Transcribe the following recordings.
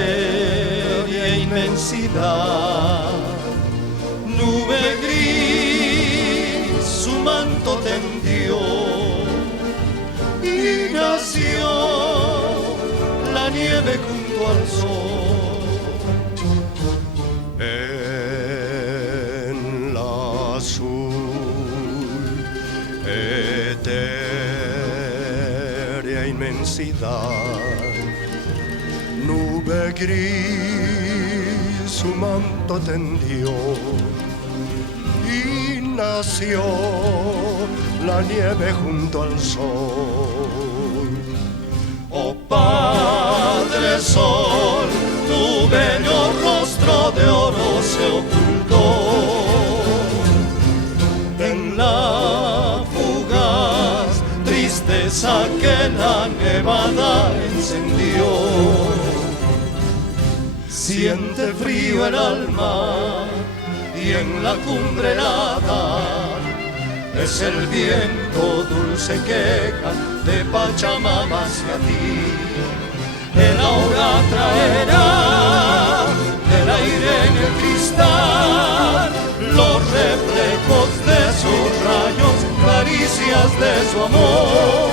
etérea inmensidad, nube gris su manto tendió y nació la nieve junto al sol. En la azul etérea inmensidad, nube gris su manto tendió y nació la nieve junto al sol. Oh Padre Sol, tu bello rostro de oro se ocultó en la fugaz tristeza que la nevada encendió. Siente frío el alma y en la cumbre helada es el viento dulce queja de Pachamama hacia ti. El aura traerá del aire en el cristal los reflejos de sus rayos, caricias de su amor.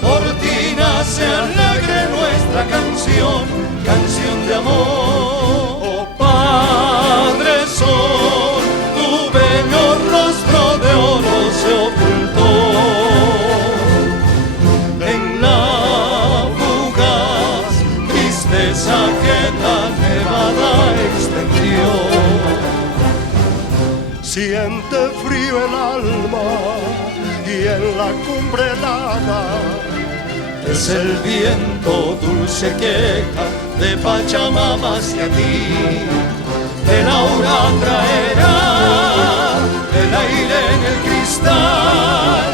Por ti nace alegre nuestra canción, canción de amor. Oh Padre Sol, tu bello rostro de oro se ocultó en la fugaz tristeza que la nevada extendió. Siente frío el alma y en la cumbre helada es el viento dulce queja de Pachamama hacia ti. El aura traerá el aire en el cristal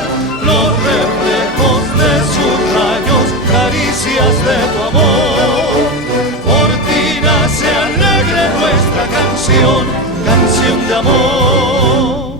los reflejos de sus rayos, caricias de tu amor. Por ti nace alegre nuestra canción, canción de amor.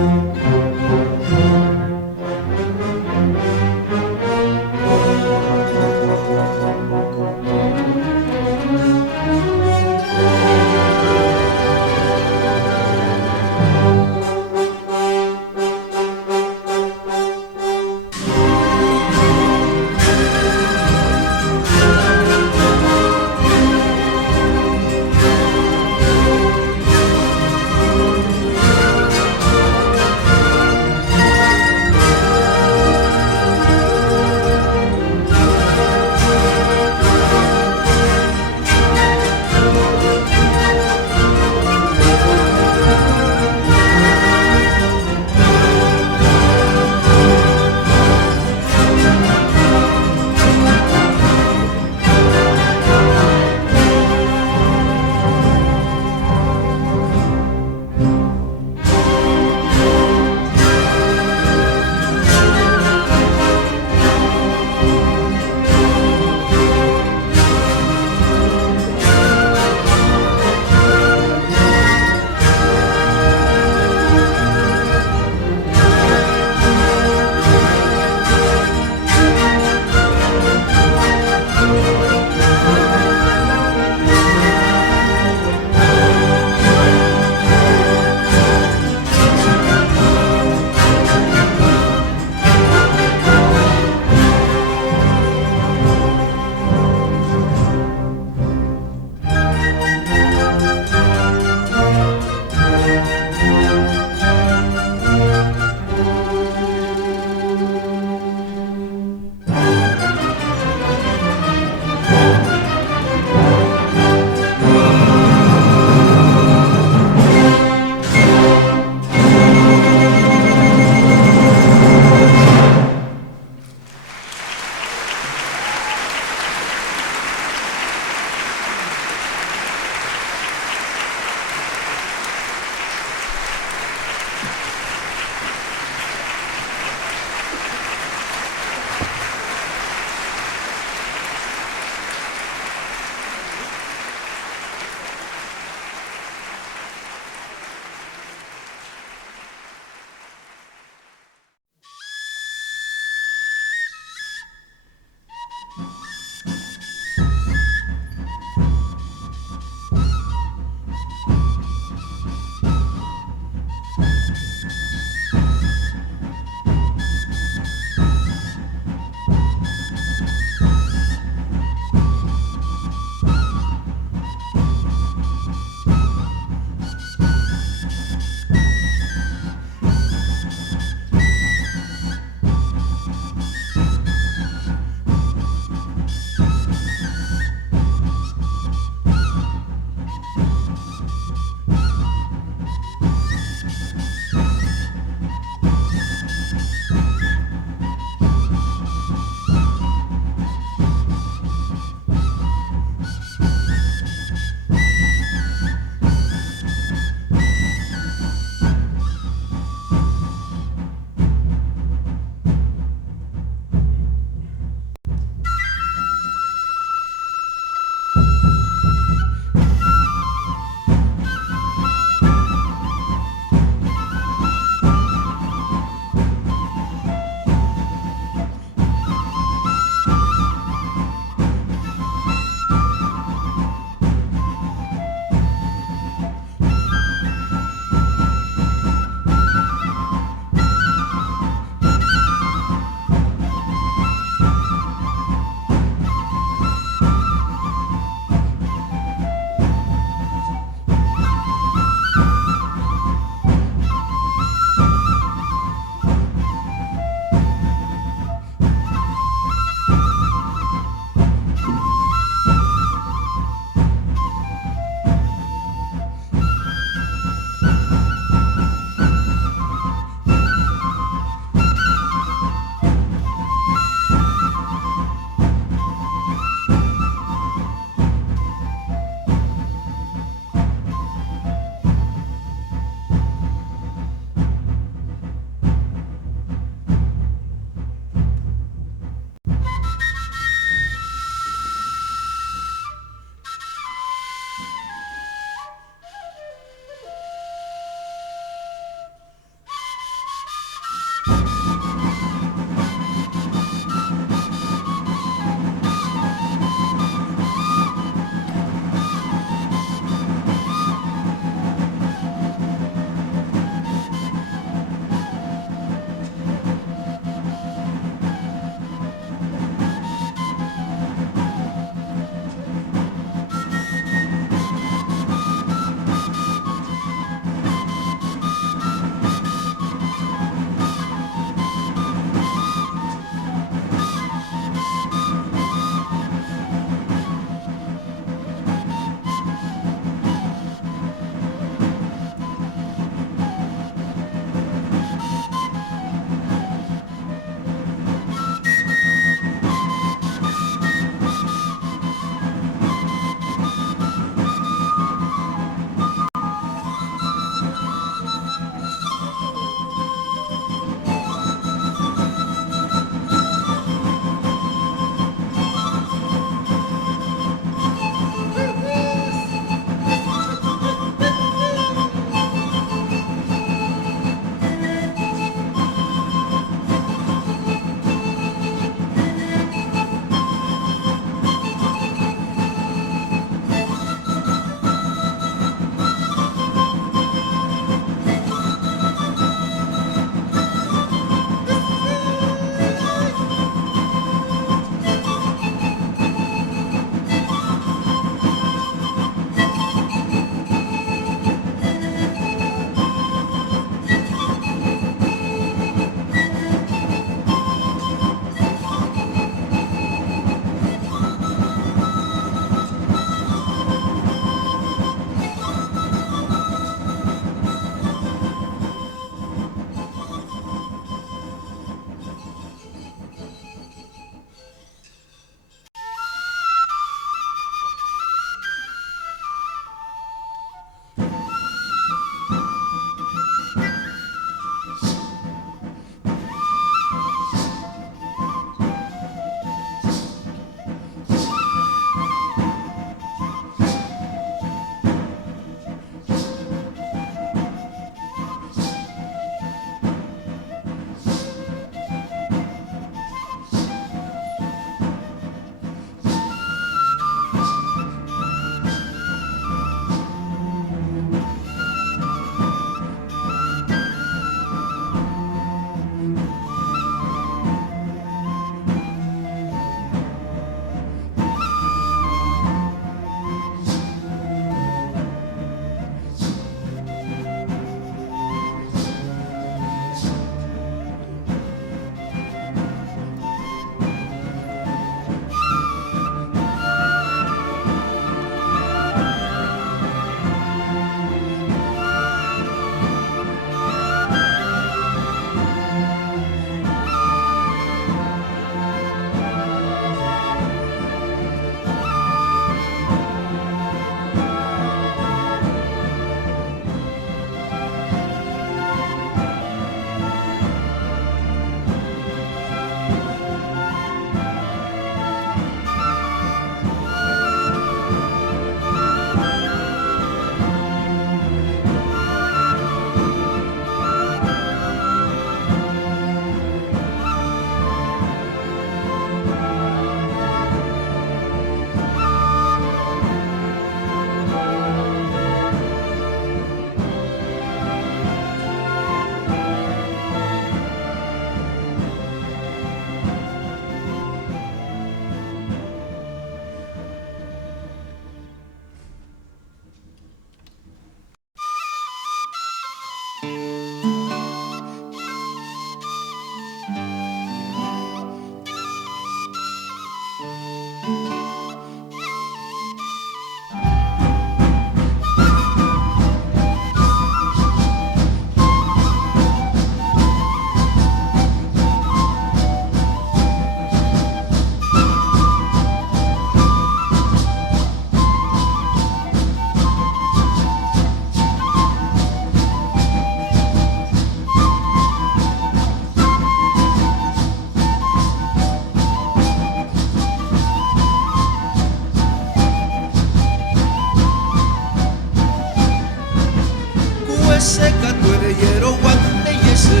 Hueseca tuereyero guante y ese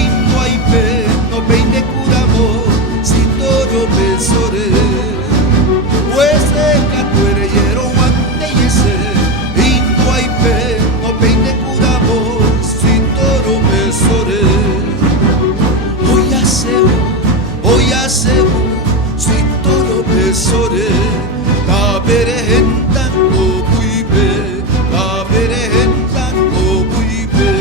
Ingo aipe no peine curamo si toro besore. Hueseca tuereyero guante y ese Ingo aipe no peine curamo si toro besore. Hoy hace si toro besore. Ta berehenta no buibe, ta berehenta no buibe.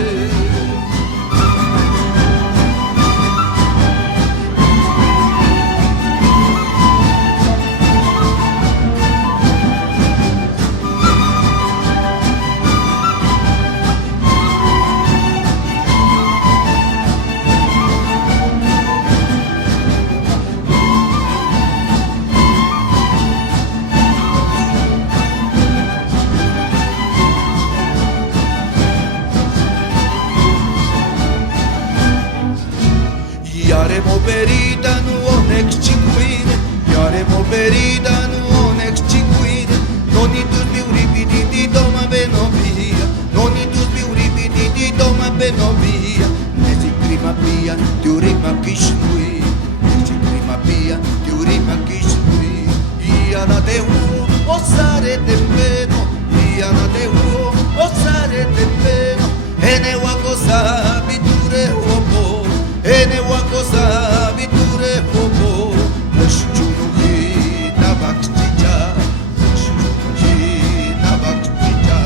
Yaremo berida nu onek chiquine, yaremo berida nu onek chiquine. Noni tus biuribidi doma benovia, noni tus biuribidi doma benovia. Nesi prima pia, tiurima kishmui, nesi prima pia, tiurima kishmui. Iana de uo, osare tempeno, iana de uo, osare tempeno. Ene wakosa biture uopo. Ene wakosa biture popo. Mushchunuji nabakchicha, mushchunuji nabakchicha.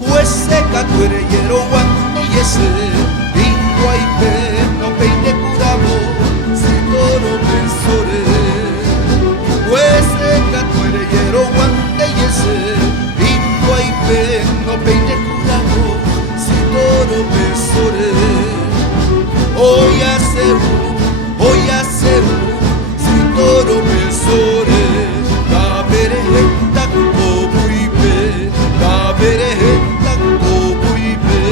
Hueseca tuereyero guante y ese Ingo aipe no peine curamo si toro besore. Hueseca tuereyero guante y ese Ingo aipe no peine curamo si toro besore. Hoy hace si toro besore. Ta berehenta ko buibe, ta berehenta ko buibe.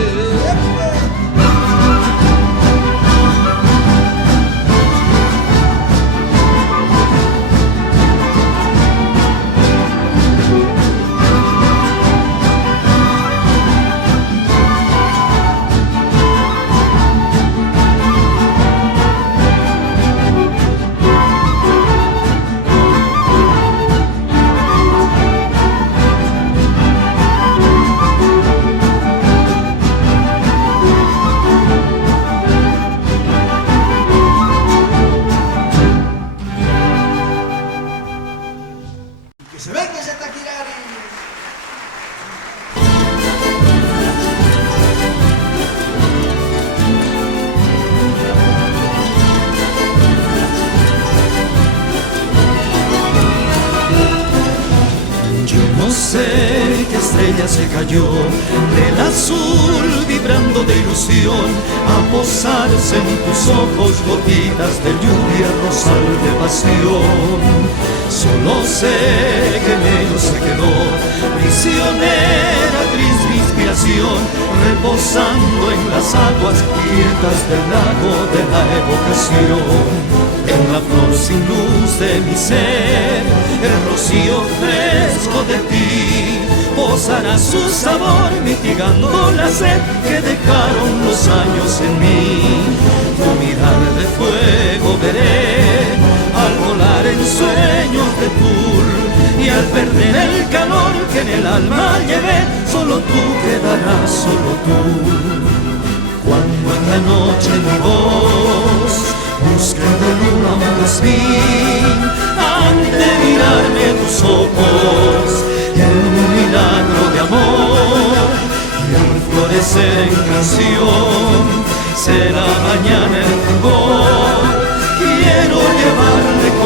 Que se venga ese taquirari. Yo no sé qué estrella se cayó del azul vibrando de ilusión a posarse en tus ojos gotitas de lluvia rosal de pasión. Solo sé que en ellos se quedó prisionera triste inspiración, reposando en las aguas quietas del lago de la evocación. En la flor sin luz de mi ser, el rocío fresco de ti posará su sabor mitigando la sed que dejaron los años en mí. Tu mirar de fuego veré al volar en sueños de tul, y al perder el calor que en el alma llevé, solo tú quedarás, solo tú. Cuando en la noche mi voz busque de luna un jazmín, ante mirarme tus ojos y el milagro de amor, y al florecer en canción será mañana el fulgor.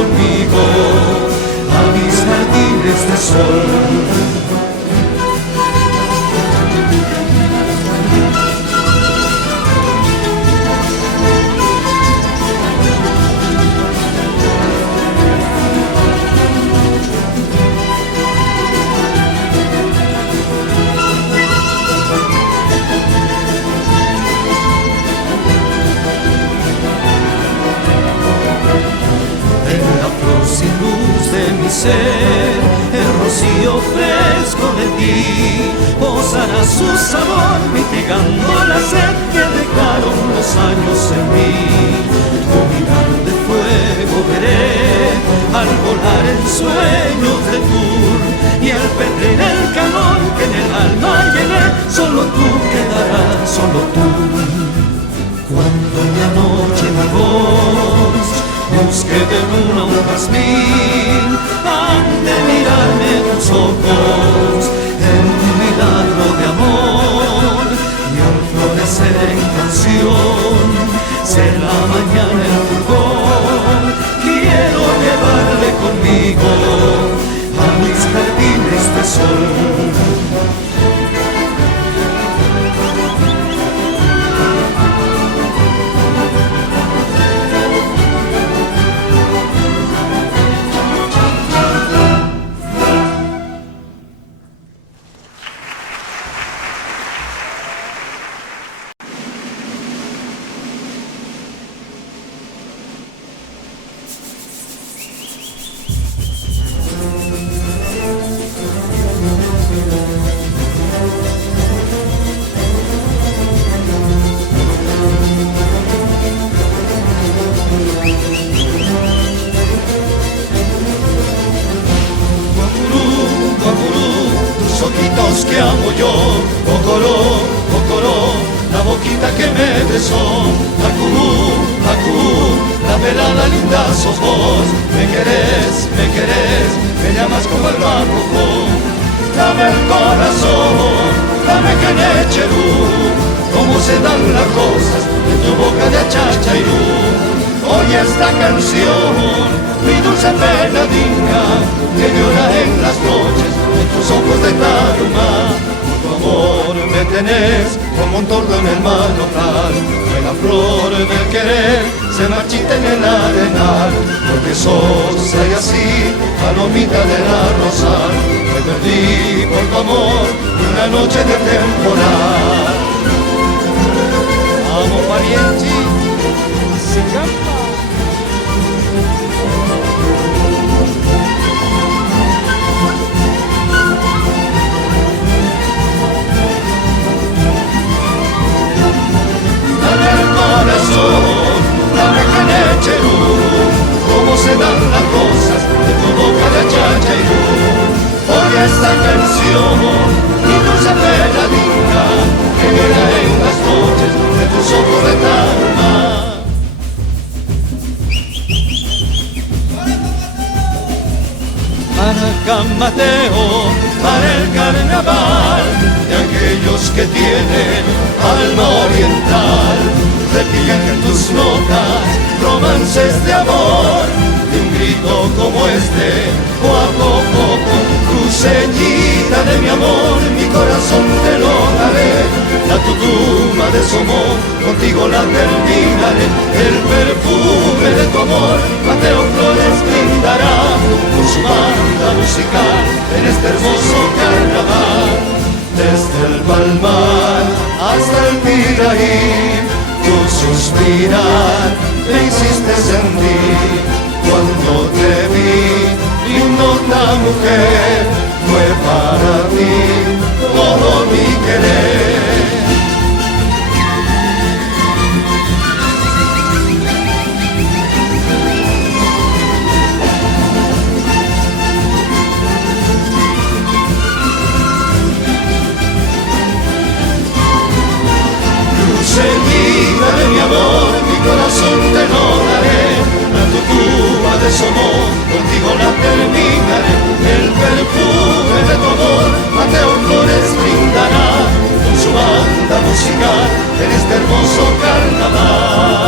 conmigo a mis jardines de sol. Sin luz de mi ser, el rocío fresco de ti posará su sabor, mitigando la sed que dejaron los años en mí. Tu mirar de fuego veré al volar en sueños de tur, y al perder el calor que en el alma llené, solo tú quedarás, solo tú. Cuando mi anoche mi voz busque de luna un jazmín, han de mirarme tus ojos en un milagro de amor, y al florecer en canción será mañana el fulgor. Quiero llevarle conmigo a mis jardines de sol. Que amo yo, cocoró, cocoró, la boquita que me besó, acú, la velada lindas ojos, me querés, me llamas como el bajo, dame el corazón, dame canecherú, cómo se dan las cosas en tu boca de chachairú. Oye esta canción, mi dulce penadinha, que llora en las noches en tus ojos de taruma. Por tu amor me tenés como un tordo en el manojal, que la flor del querer se marchita en el arenal, porque sos hay así, palomita de la rosal. Me perdí por tu amor una noche de temporal. Amo pariente, se canta. Dame canecherú, cómo se dan las cosas de tu boca de chachairú. Oye esta canción, mi dulce peladita, que llora en las noches de tus ojos de tarma. Para Can Mateo, para el carnaval de aquellos que tienen alma oriental, repican en tus notas romances de amor, de un grito como este, guapo, cruceñita de mi amor, mi corazón te lo daré. La tutuma de su amor, contigo la terminaré. El perfume de tu amor, Mateo Flores brindará con su banda musical en este hermoso carnaval. Desde el Palmar hasta el Piraí, tu suspirar me hiciste sentir. Cuando te vi, linda mujer, fue para ti todo mi querer. Seguida de mi amor, mi corazón te lo daré. La tutuba de su amor, contigo la terminaré. El perfume de tu amor, Mateo Flores brindará con su banda musical en este hermoso carnaval.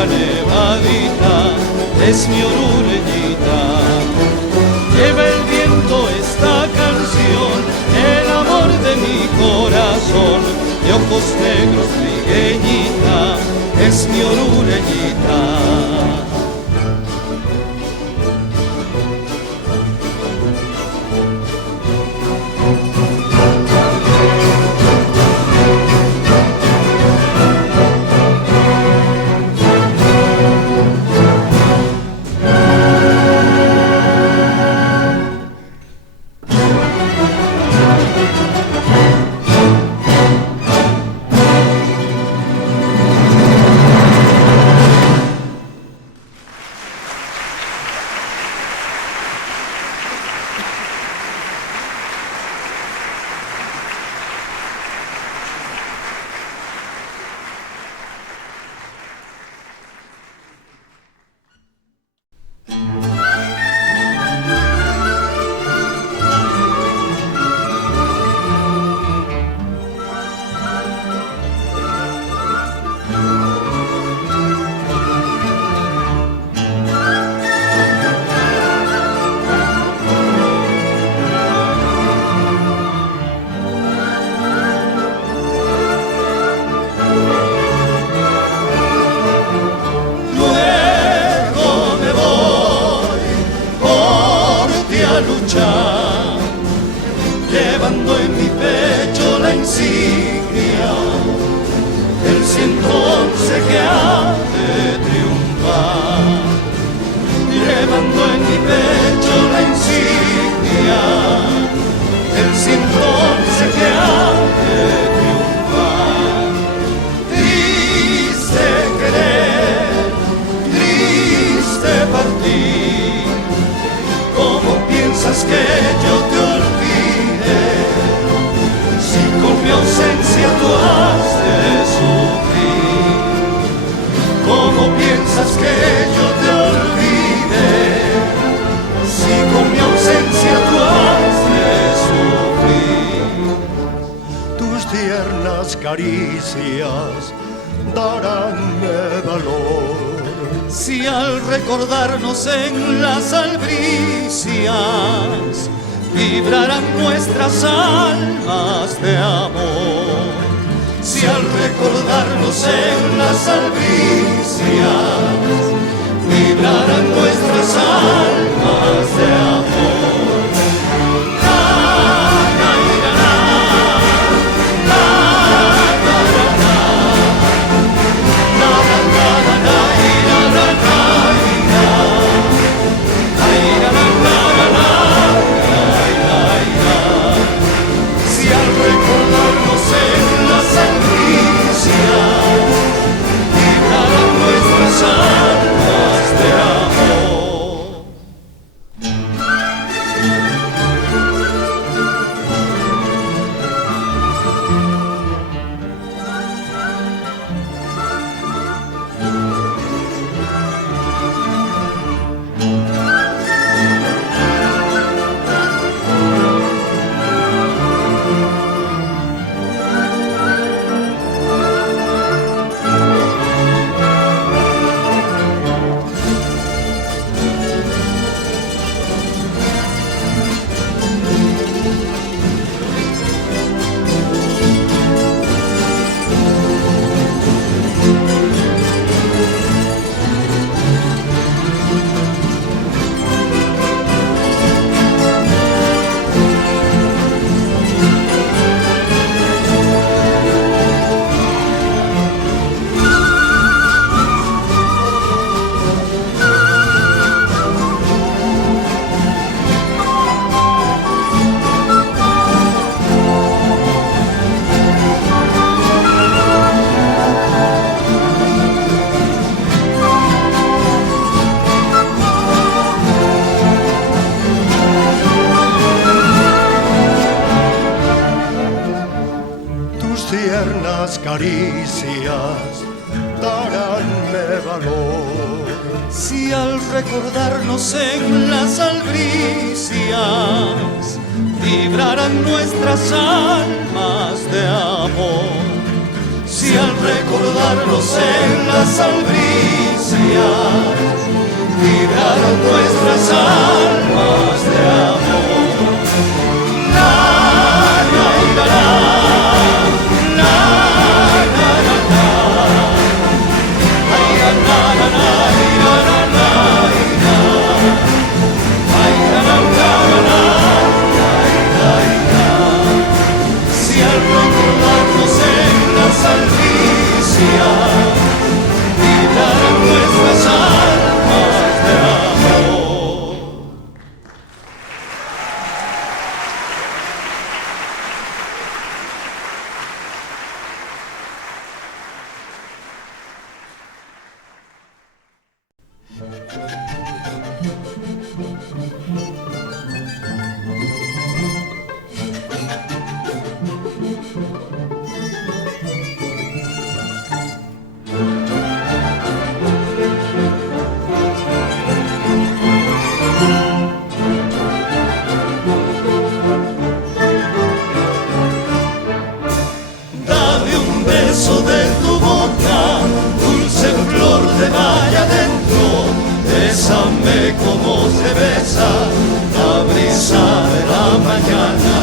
boca nevadita es mi orureñita. Lleva el viento esta canción, el amor de mi corazón, de ojos negros trigueñita, es mi orureñita. Llevando en mi pecho la insignia del 111 que ha de triunfar. Llevando en mi pecho la insignia del 111 que ha de triunfar. Triste querer, triste partir. ¿Cómo piensas que yo te olvide si con mi ausencia tú has de sufrir? ¿Cómo piensas que yo te olvide si con mi ausencia tú has de sufrir? Tus tiernas caricias daránme valor. Si al recordarnos en las albricias vibrarán nuestras almas de amor. Si al recordarnos en las albricias vibrarán nuestras almas de amor. Caricias daránme valor. Si al recordarnos en las albricias vibrarán nuestras almas de amor. si al recordarnos en las albricias vibraron nuestras almas de amor. La, la, la, la, la, la, la, la. Ay, la, la, la, la, la, la, la, la. Ay, la, la, la, la, la, la, la. Si al recordarnos en las albricias vibraron nuestras almas de amor. Dame un beso de tu boca, dulce flor de mar adentro. Bésame como se besa la brisa de la mañana.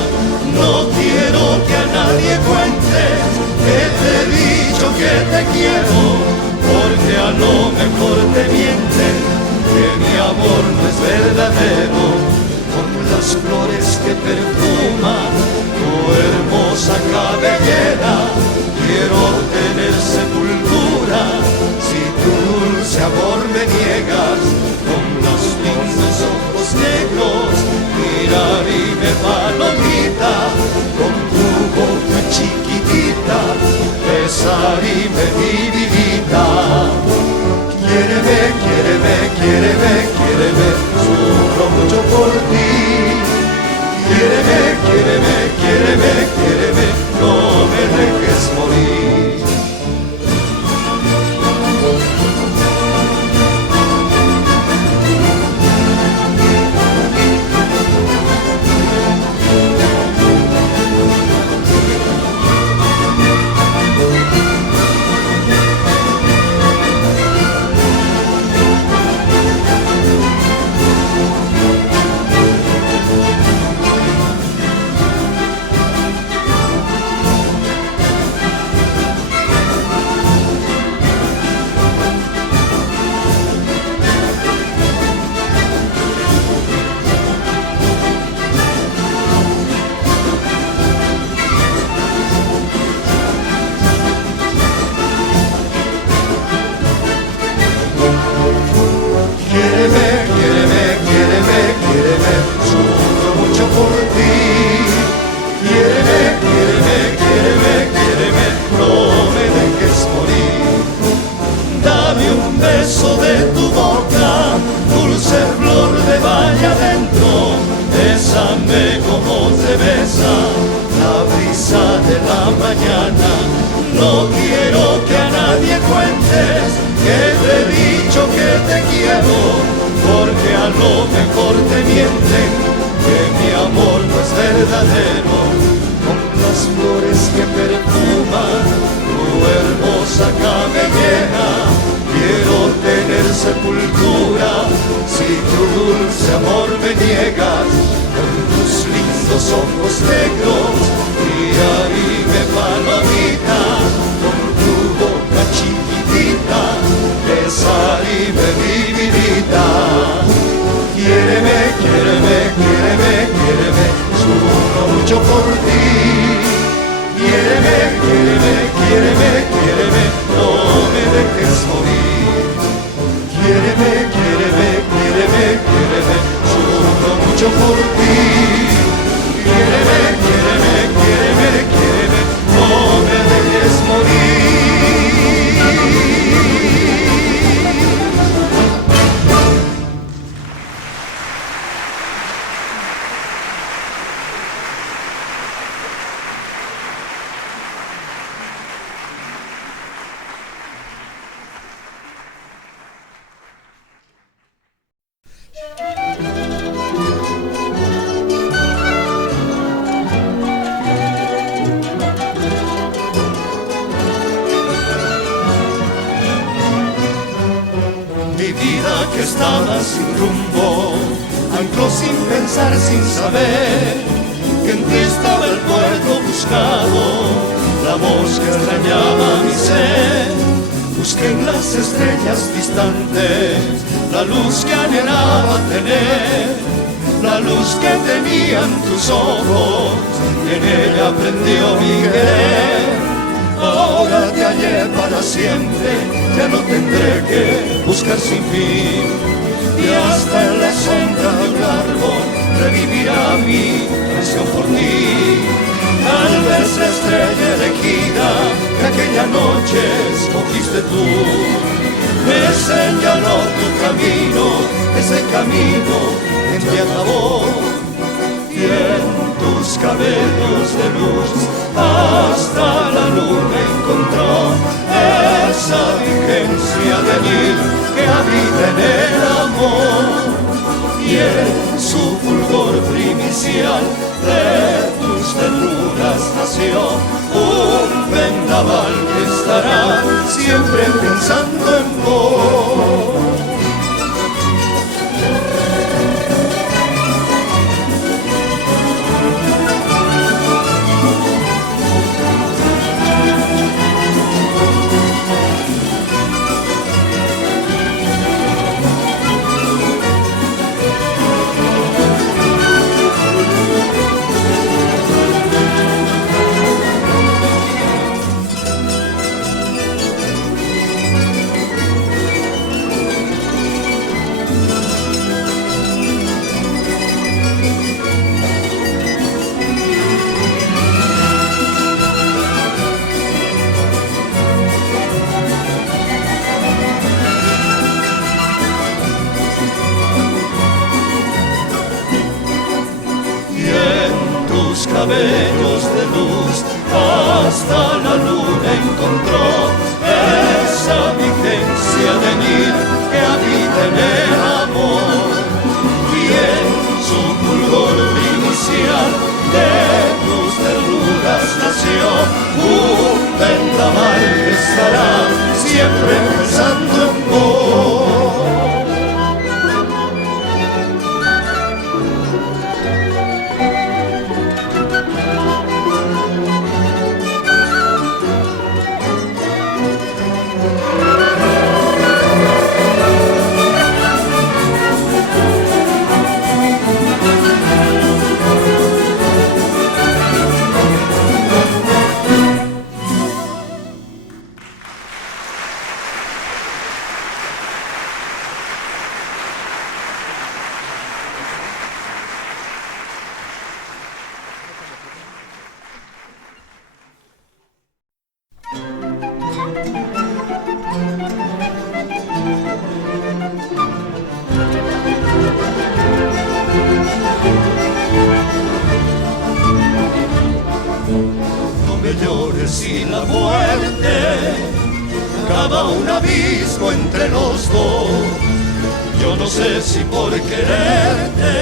No quiero que a nadie cuentes que te he dicho que te quiero, porque a lo mejor te mienten, que mi amor no es verdadero. Con las flores que perfuman tu hermosa cabellera, quiero tener sepultura si tu dulce amor me niegas. Con los lindos ojos negros mirar y me palomita, con tu boca chiquitita besar y me dividita. Quiéreme, quiéreme, quiéreme, quiéreme, sufro mucho por ti. Quiéreme, quiéreme, quiéreme, quiéreme, no me dejes morir. Quiéreme, quiéreme, quiéreme, quiéreme, sufro mucho por ti. Quiéreme, quiéreme, quiéreme, quiéreme, no me dejes morir. Dame un beso de tu boca, dulce flor de valle adentro. Bésame como se besa la brisa de la mañana. No quiero que a nadie cuentes que te he dicho que te quiero, porque a lo mejor te mienten, que mi amor no es verdadero. Con las flores que perfuman tu hermosa cabellera, quiero tener sepultura si tu dulce amor me niegas. Con tus lindos ojos negros mirar y me palomita, con tu boca chiquitita besar y me dividita. Quiéreme, quiéreme, quiéreme, quiéreme, sufro mucho por ti. Quiéreme, quiéreme, quiéreme, quiéreme, no me dejes morir. Quiéreme, quiéreme, quiéreme, quiéreme, sufro mucho por ti. Quiéreme, quiéreme, quiéreme, quiéreme, no me dejes morir. rumbo, ancló sin pensar, sin saber que en ti estaba el puerto buscado, la voz que extrañaba mi ser. Busqué en las estrellas distantes la luz que anhelaba tener, la luz que tenían tus ojos, y en ella prendió mi querer. Ahora te hallé para siempre, ya no tendré que buscar sin fin, y hasta en la sombra de un árbol revivirá mi canción por ti. Tal vez la estrella elegida que aquella noche escogiste tú me señaló tu camino, ese camino en que acabó, y en tus cabellos de luz hasta la luna encontró esa vigencia de mil que habita en el amor, y en su fulgor primicial de tus ternuras nació un vendaval que estará siempre pensando en vos. Cabellos de luz hasta la luna encontró esa vigencia de mil que habita en el amor, y en su fulgor inicial de tus ternuras nació un vendaval que estará siempre pensando en vos. Y la muerte cava un abismo entre los dos. Yo no sé si por quererte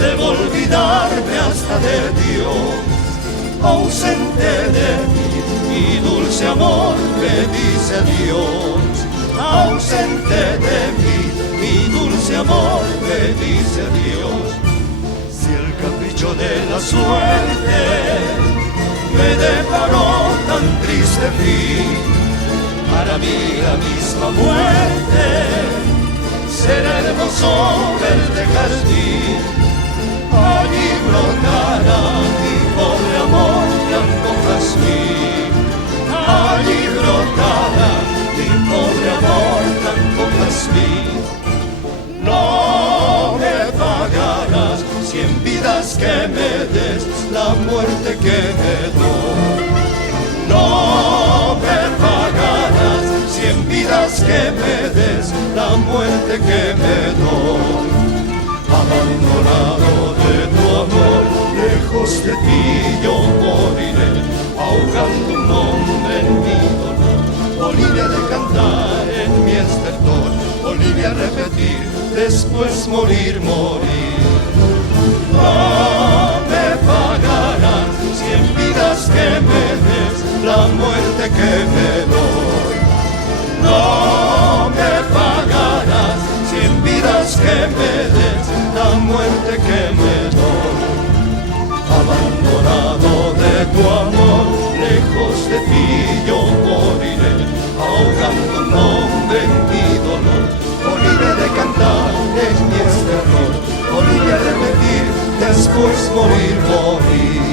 debo olvidarme hasta de Dios. Ausente de mí, mi dulce amor me dice adiós. Ausente de mí, mi dulce amor me dice adiós. Si el capricho de la suerte me deparó tan triste fin, para mí la misma muerte será hermoso verde jardín. Allí brotará mi pobre amor blanco jazmín, allí brotará mi pobre amor blanco jazmín. No me pagarás 100 vidas que me des, la muerte que me doy. No me pagarás 100 vidas que me des, la muerte que me doy. Abandonado de tu amor, lejos de ti yo moriré, ahogando un nombre en mi dolor. Bolivia de cantar en mi estertor, Bolivia repetir, después morir, morir. No me pagarán 100 vidas que me des, la muerte que me doy. No me pagarás 100 vidas me des la muerte que me doy. Abandonado de tu amor, lejos de ti yo moriré, ahogando un nombre en mi dolor. Moriré de cantar en mi exterior, moriré de repetir, después morir, morir.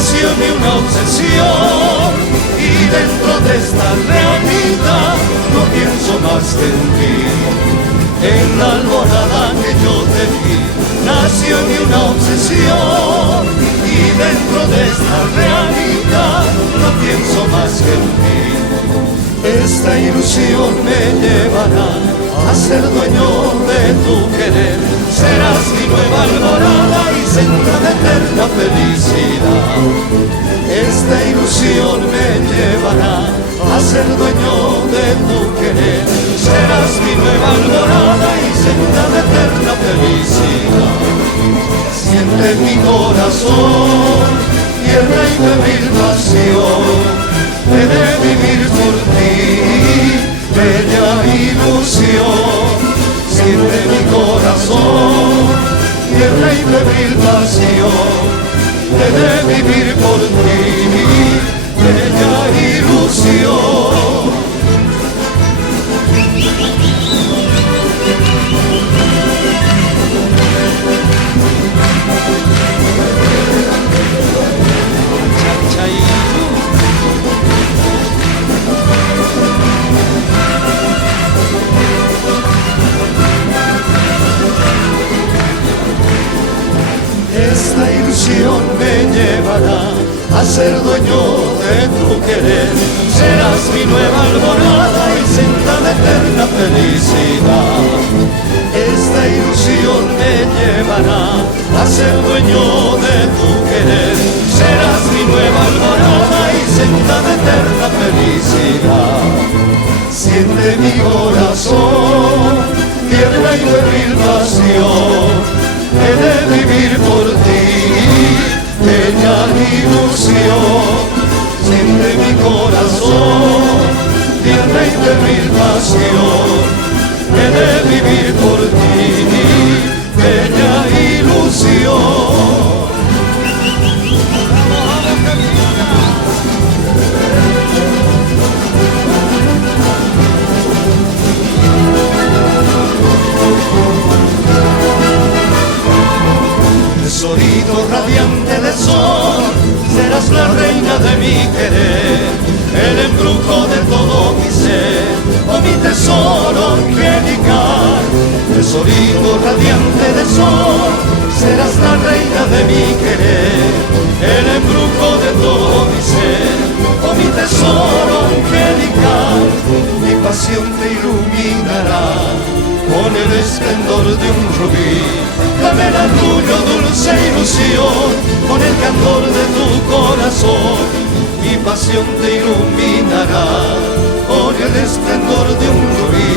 obsesión y una obsesión, y dentro de esta realidad no pienso más que en ti. En la alborada que yo te vi nació en mí una obsesión, y dentro de esta realidad no pienso más que en ti. Esta ilusión me llevará a ser dueño de tu querer. Serás mi nueva alborada y senda de eterna felicidad. Esta ilusión me llevará a ser dueño de tu querer. Serás mi nueva alborada y senda de eterna felicidad. Siente mi corazón tierra y febril pasión. He de vivir por ti, bella ilusión. Siente mi corazón tierra y febril pasión. he de vivir por ti, bella ilusión. Esta ilusión me llevará a ser dueño de tu querer. Serás mi nueva alborada y senda de eterna felicidad. Esta ilusión me llevará a ser dueño de tu querer. Serás mi nueva alborada y senda de eterna felicidad. Siente mi corazón, tierna y febril pasión. He de vivir por ti, bella ilusión. Siente mi corazón, tierna y febril pasión. He de vivir por ti, bella ilusión. Tesorito radiante de sol, serás la reina de mi querer, el embrujo de todo mi ser, oh mi tesoro angelical. Tesorito radiante de sol, serás la reina de mi querer, el embrujo de todo mi ser, oh mi tesoro angelical. Mi pasión te iluminará con el esplendor de un rubí. Dame el orgullo, dulce ilusión, con el candor de tu corazón. Mi pasión te iluminará con el esplendor de un rubí.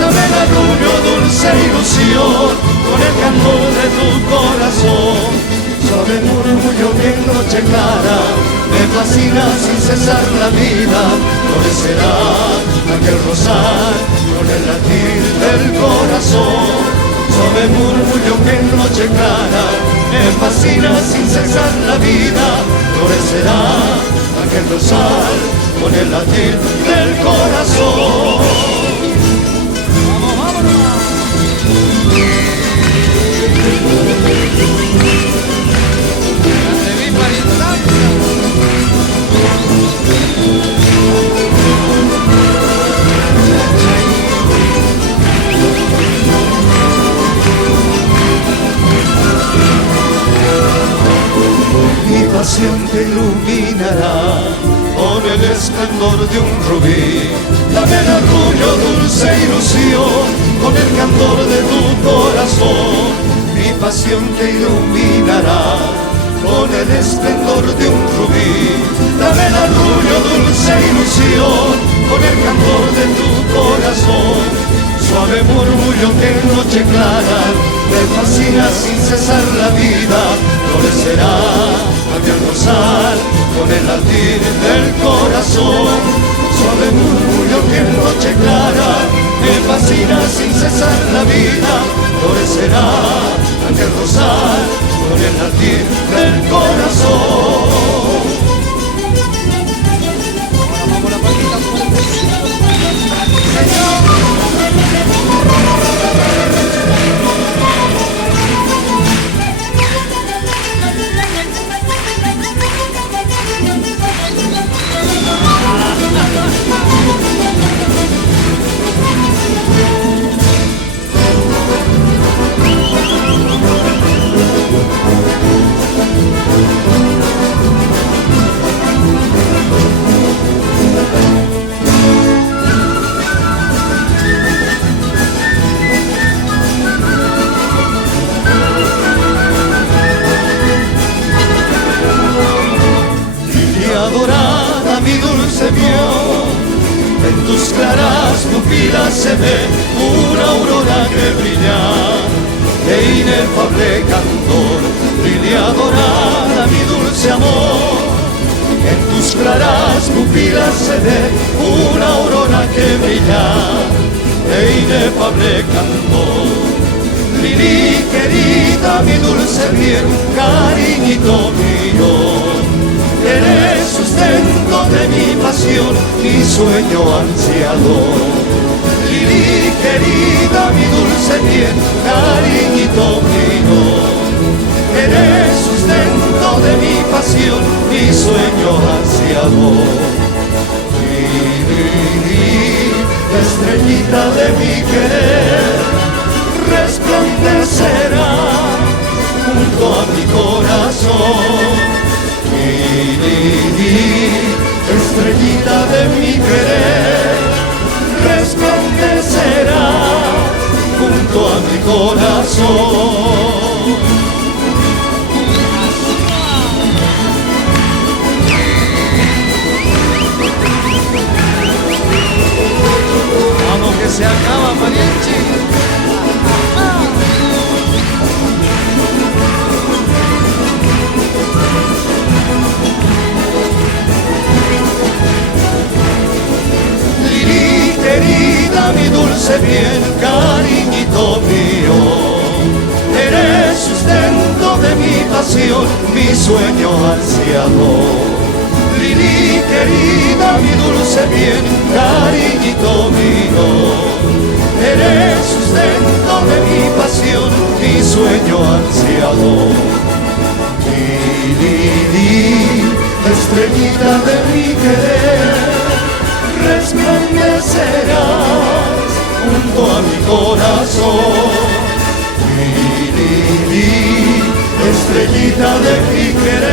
Dame el orgullo, dulce ilusión, con el candor de tu corazón. Suave murmullo que en noche clara me fascina sin cesar la vida. Florecerá aquel rosal con el latir del corazón. Suave murmullo que en noche clara me fascina sin cesar la vida. Florecerá aquel rosal con el latir del corazón. Mi pasión te iluminará con el esplendor de un rubí. Dame el orgullo, dulce ilusión, con el candor de tu corazón. Mi pasión te iluminará con el esplendor de un rubí. Dame el orgullo, dulce ilusión, con el candor de tu corazón. Suave murmullo que en noche clara me fascina sin cesar la vida. Florecerá aquel rosal con el latir del corazón. Suave murmullo que en noche clara me fascina sin cesar la vida. Florecerá aquel rosal con el latir del corazón. Vamos la palita, Señor. En tus claras pupilas se ve una aurora que brilla de inefable candor. Brilla dorada mi dulce amor. En tus claras pupilas se ve una aurora que brilla de inefable candor. Lili querida, mi dulce bien, cariñito mío. pasión, mi sueño ansiado. Lili querida, mi dulce bien, cariñito mío, eres sustento de mi pasión, mi sueño ansiado. Lili, estrellita de mi querer, resplandecerá junto a mi corazón. Lili, estrellita de mi querer, resplandecerá junto a mi corazón. Vamos que se acaba, mariachi. Lili querida, mi dulce bien, cariñito mío, eres sustento de mi pasión, mi sueño ansiado. Lili querida, mi dulce bien, cariñito mío, eres sustento de mi pasión, mi sueño ansiado. Lili, estrellita de mi querer, resplandecerás junto a mi corazón. Lili, estrellita de mi querer,